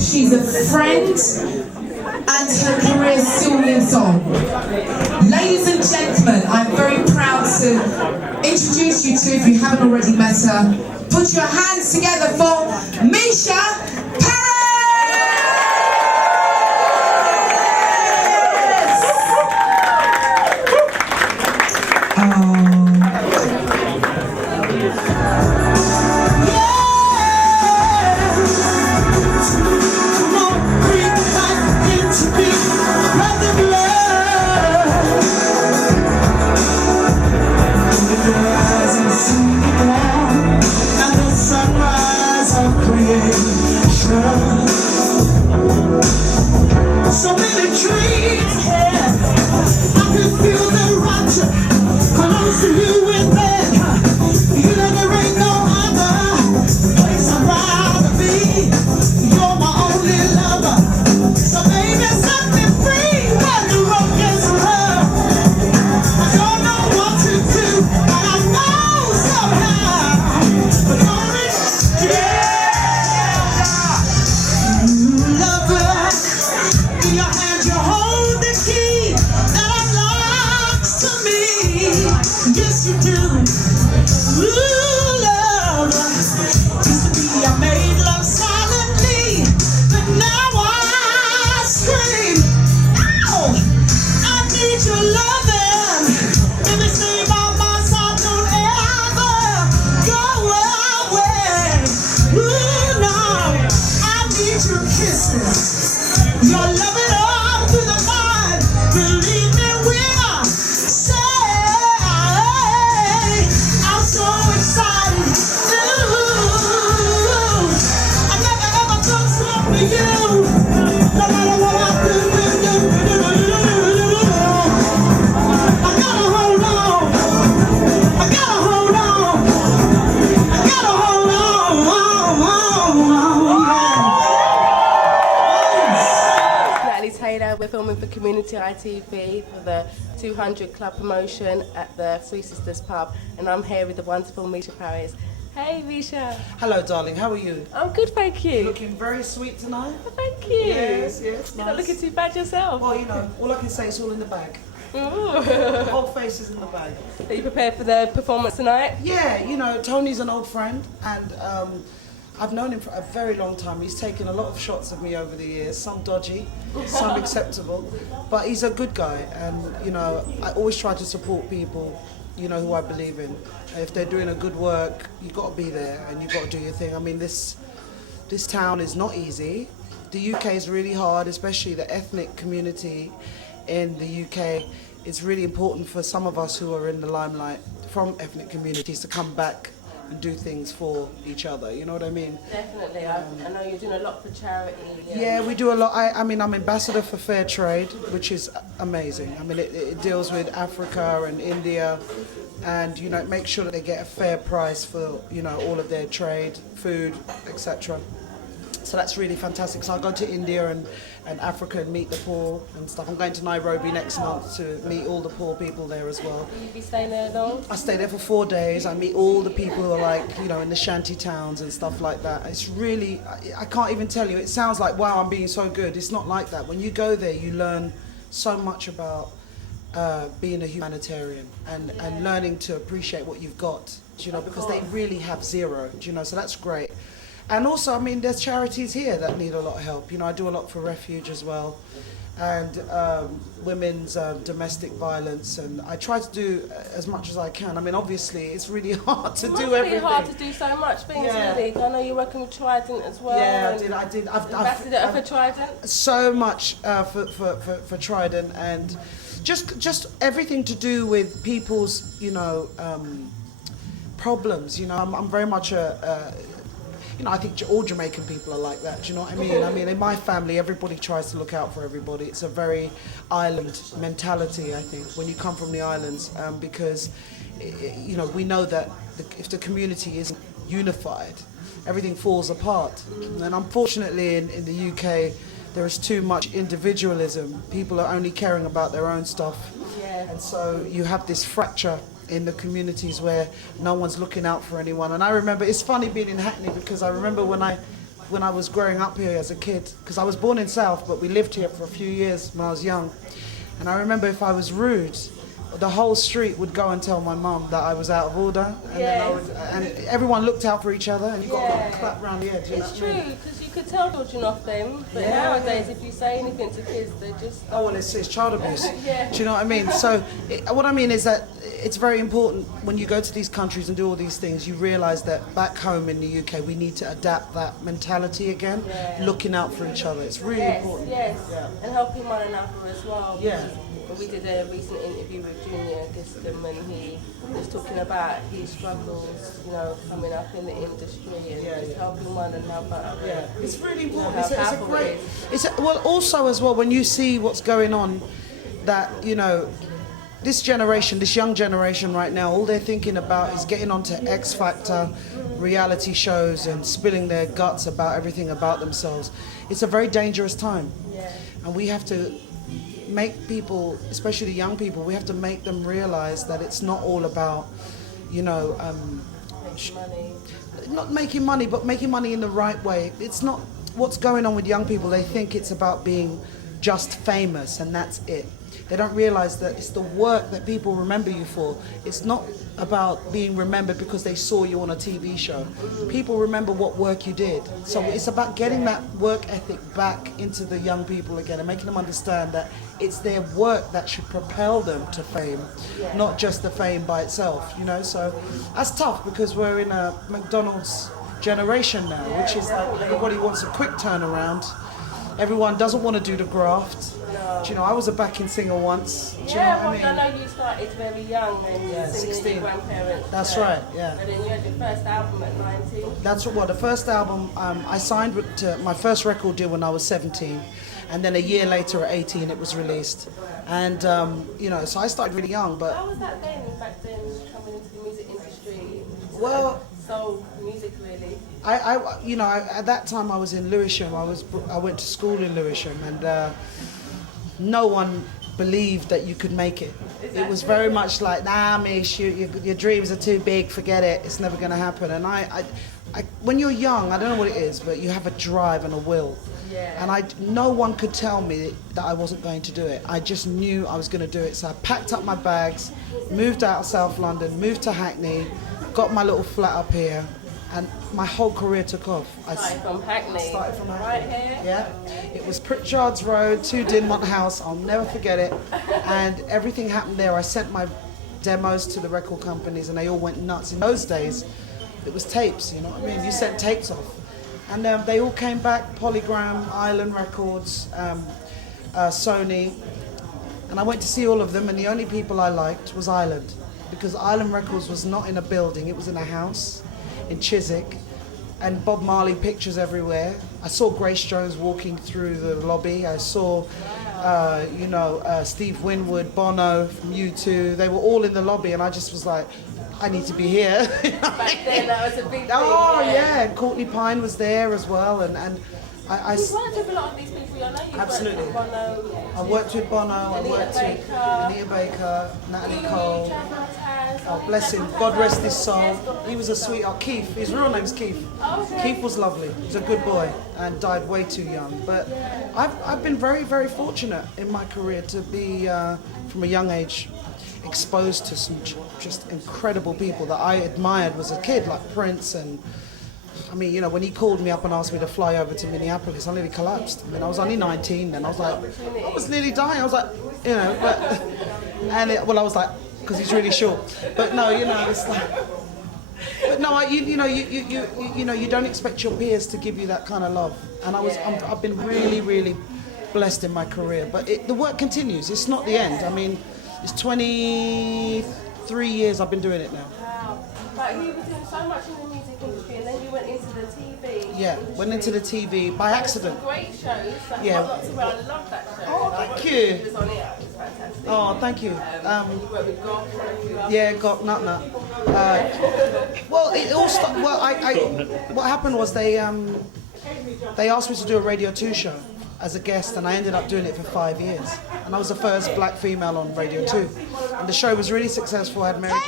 She's a friend and her career still lives on. Ladies and gentlemen, I'm very proud to introduce you to, if you haven't already met her, put your hands together for Mica Paris! So many dreams ahead, I can feel them rapture, close to you in bed. You know there ain't no other place I'd rather be. You're my only lover, so baby set me free. When the road gets rough, I don't know what to do, but I know somehow we're gonna in your hand you hold the key that unlocks to me. Yes you do. Ooh, love. Used to be I made love silently, but now I scream. Ow! I need your loving. Let me stay by my side, don't ever go away. Ooh, no, I need your kisses. Your loving all through the night. Believe me when I say I'm so excited. Ooh, I never ever felt so for you. No matter what I do, I gotta hold on. I gotta hold on. I gotta hold on. Natalie Taylor, we're filming for Community ITV for the 200 Club promotion at the Three Sisters pub, and I'm here with the wonderful Mica Paris. Hey Mica. Hello darling, how are you? I'm good, thank you. Looking very sweet tonight. Thank you. Yes, You're nice. not looking too bad yourself. Well, you know, all I can say is all in the bag. Ooh. The whole face is in the bag. Are you prepared for the performance tonight? Yeah, you know, Tony's an old friend and I've known him for a very long time. He's taken a lot of shots of me over the years, some dodgy, some acceptable, but he's a good guy and, you know, I always try to support people, you know, who I believe in. If they're doing a good work, you've got to be there and you've got to do your thing. I mean, this town is not easy. The UK is really hard, especially the ethnic community in the UK. It's really important for some of us who are in the limelight from ethnic communities to come back and do things for each other, you know what I mean? Definitely. I know you're doing a lot for charity. Yeah, we do a lot. I mean, I'm ambassador for Fair Trade, which is amazing. I mean, it deals with Africa and India and, you know, it makes sure that they get a fair price for, you know, all of their trade, food, etc. So that's really fantastic. So I go to India and Africa and meet the poor and stuff. I'm going to Nairobi next month to meet all the poor people there as well. Will you be staying there long? I stay there for 4 days. I meet all the people who are like, you know, in the shanty towns and stuff like that. It's really, I can't even tell you. It sounds like, wow, I'm being so good. It's not like that. When you go there, you learn so much about being a humanitarian and learning to appreciate what you've got, you know, because they really have zero, you know, so that's great. And also, I mean, there's charities here that need a lot of help. You know, I do a lot for refuge as well, and women's domestic violence, and I try to do as much as I can. I mean, obviously, it's really hard to do everything. It's really hard to do so much things, really. I know you're working with Trident as well. Yeah, I did. Ambassador for Trident. So much for Trident, and just everything to do with people's, you know, problems. You know, I'm very much you know, I think all Jamaican people are like that, do you know what I mean? I mean, in my family, everybody tries to look out for everybody. It's a very island mentality, I think, when you come from the islands, because, you know, we know that if the community isn't unified, everything falls apart. And unfortunately, in the UK, there is too much individualism. People are only caring about their own stuff. Yeah. And so you have this fracture in the communities where no one's looking out for anyone. And I remember, it's funny being in Hackney, because I remember when I when I was growing up here as a kid, because I was born in South, but we lived here for a few years when I was young. And I remember if I was rude, the whole street would go and tell my mum that I was out of order, and and everyone looked out for each other, and you got a clap round the edge. It's true, because you could tell children off them, but nowadays if you say anything to kids, they just... Oh, well, it's child abuse. Do you know what I mean? So what I mean is that it's very important when you go to these countries and do all these things, you realise that back home in the UK, we need to adapt that mentality again, looking out for each other. It's really important. Yes, and helping one another as well. Yeah. We did a recent interview with Junior Giscombe, and he was talking about his struggles, you know, coming up in the industry and just helping one another. Yeah, it's really important. You know, it's a great. Well, also as well, when you see what's going on, that you know, this generation, this young generation right now, all they're thinking about is getting onto X Factor, reality shows, and spilling their guts about everything about themselves. It's a very dangerous time, and we have to make people, especially the young people, we have to make them realize that it's not all about, you know, money. Not making money, but making money in the right way. It's not what's going on with young people. They think it's about being just famous and that's it. They don't realize that it's the work that people remember you for. It's not about being remembered because they saw you on a TV show. People remember what work you did. So it's about getting that work ethic back into the young people again and making them understand that it's their work that should propel them to fame, not just the fame by itself, you know. So that's tough because we're in a McDonald's generation now, which is like everybody wants a quick turnaround. Everyone doesn't want to do the graft. Do you know, I was a backing singer once. Do you know what I mean? I know you started very young and singing 16. your grandparents. That's right, yeah. And then you had your first album at 19. That's what, the first album, I signed to my first record deal when I was 17. And then a year later at 18 it was released. And, you know, so I started really young. But how was that then, back then, coming into the music industry? Well, soul music really? You know, at that time I was in Lewisham. I went to school in Lewisham, and no one believed that you could make it. It was very much like, nah, miss, your dreams are too big, forget it, it's never going to happen. And I, when you're young, I don't know what it is, but you have a drive and a will. And no one could tell me that I wasn't going to do it. I just knew I was going to do it. So I packed up my bags, moved out of South London, moved to Hackney, got my little flat up here, and my whole career took off. Started from Hackney. Right here? Yeah. It was Pritchard's Road, 2 Dinmont House, I'll never forget it. And everything happened there. I sent my demos to the record companies and they all went nuts. In those days, it was tapes, you know what I mean? You sent tapes off. And they all came back, Polygram, Island Records, Sony. And I went to see all of them, and the only people I liked was Island. Because Island Records was not in a building, it was in a house in Chiswick, and Bob Marley pictures everywhere. I saw Grace Jones walking through the lobby. I saw, you know, Steve Winwood, Bono from U2. They were all in the lobby, and I just was like, I need to be here. Back then, that was a big thing. Oh yeah, and Courtney Pine was there as well, and I you worked with a lot of these people, I know you absolutely. worked with Bono. I worked with Bono, I worked with Anita Baker, Natalie Cole. Oh, bless him. God rest his soul. He was a sweetheart. Keith. His real name's Keith. Keith was lovely. He was a good boy and died way too young. But I've been very, very fortunate in my career to be, from a young age, exposed to some just incredible people that I admired as a kid, like Prince. And I mean, you know, when he called me up and asked me to fly over to Minneapolis, I nearly collapsed. I mean, I was only 19 then. I was nearly dying. I was like, you know, but, and I was like, because he's really short. But no, you know, it's like, but no, you know, you don't expect your peers to give you that kind of love. And I've been really, really blessed in my career. But the work continues. It's not the end. I mean, it's 23 years I've been doing it now. Wow. But you were doing so much in the music industry, and then you went into the TV. Yeah, went into the TV by accident. Some great shows. Like Yeah. I love that show. Oh, thank you. It was on it. It was fantastic. Oh, thank you. You worked with Goth. Yeah, got Nut. Well, it all started. Well, what happened was they asked me to do a Radio 2 show as a guest, and I ended up doing it for 5 years. And I was the first black female on Radio 2. And the show was really successful. I had Mary.